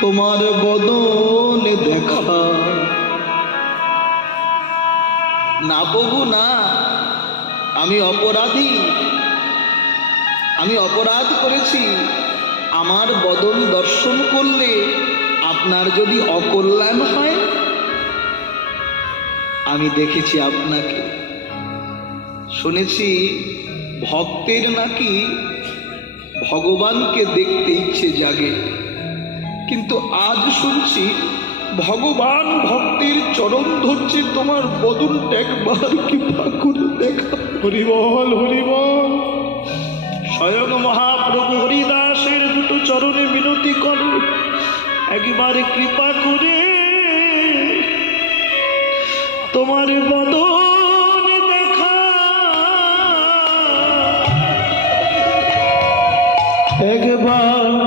তোমার বদনে দেখা। না প্রভু না। আমি অপরাধী। আমি অপরাধ করেছি। আমার বদন দর্শন করলে আপনার যদি অকল্যাণ হয়, আমি দেখেছি আপনাকে। শুনেছি ভক্তের নাকি ভগবানকে দেখতে ইচ্ছে জাগে। কিন্তু আজ শুনছি ভগবান ভক্তের চরণ ধরছে তোমার বদনটা একবার কি করে দেখা। হরিবল হরিবল স্বয়ং মহাপ্রভু হরিদাসের দুটো চরণে বিনতি করো। একবার কৃপা করে তোমার বদন একবার